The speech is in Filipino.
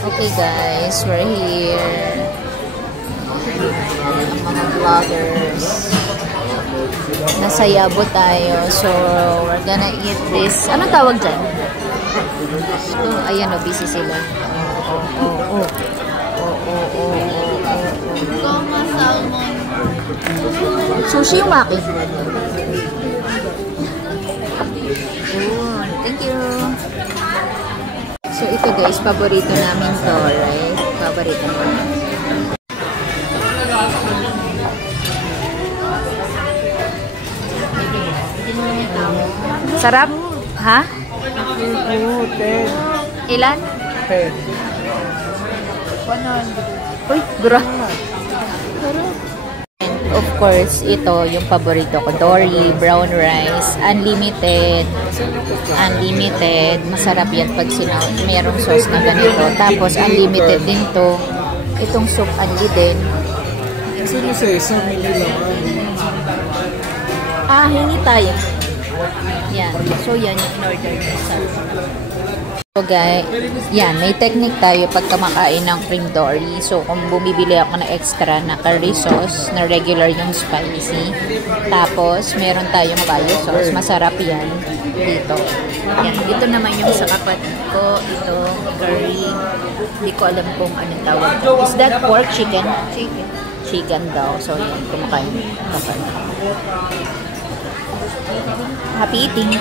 Okay guys, we're here. Mga vloggers. Nasa Yabo tayo. So, we're gonna eat this. Ano tawag dyan? Ayan o, busy sila. Goma salmon. Sushi yung maki. Thank you. So, ito guys, paborito namin to, right? Paborito namin. Sarap? Ha? Ilan? 100. Uy, gura. And of course, ito yung paborito ko. Dory, brown rice, unlimited. Unlimited. Masarap yan pag mayroong sauce na ganito. Tapos, unlimited din to. Itong soup, unli din. Hingi tayo. Yan. So, yan yung in-order niya sa. So, guys, yan. May technique tayo pag kumakain ng cream dory. So, kung bumibili ako na extra na curry sauce, na regular yung spicy. Tapos, meron tayong mayo sauce. Masarap yan dito. Yan. Ito naman yung sa kapatid ko. Ito, curry. Hindi ko alam kung anong tawag. Is that pork? Chicken? Chicken. Chicken daw. So, yan. Kumakain. Happy eating!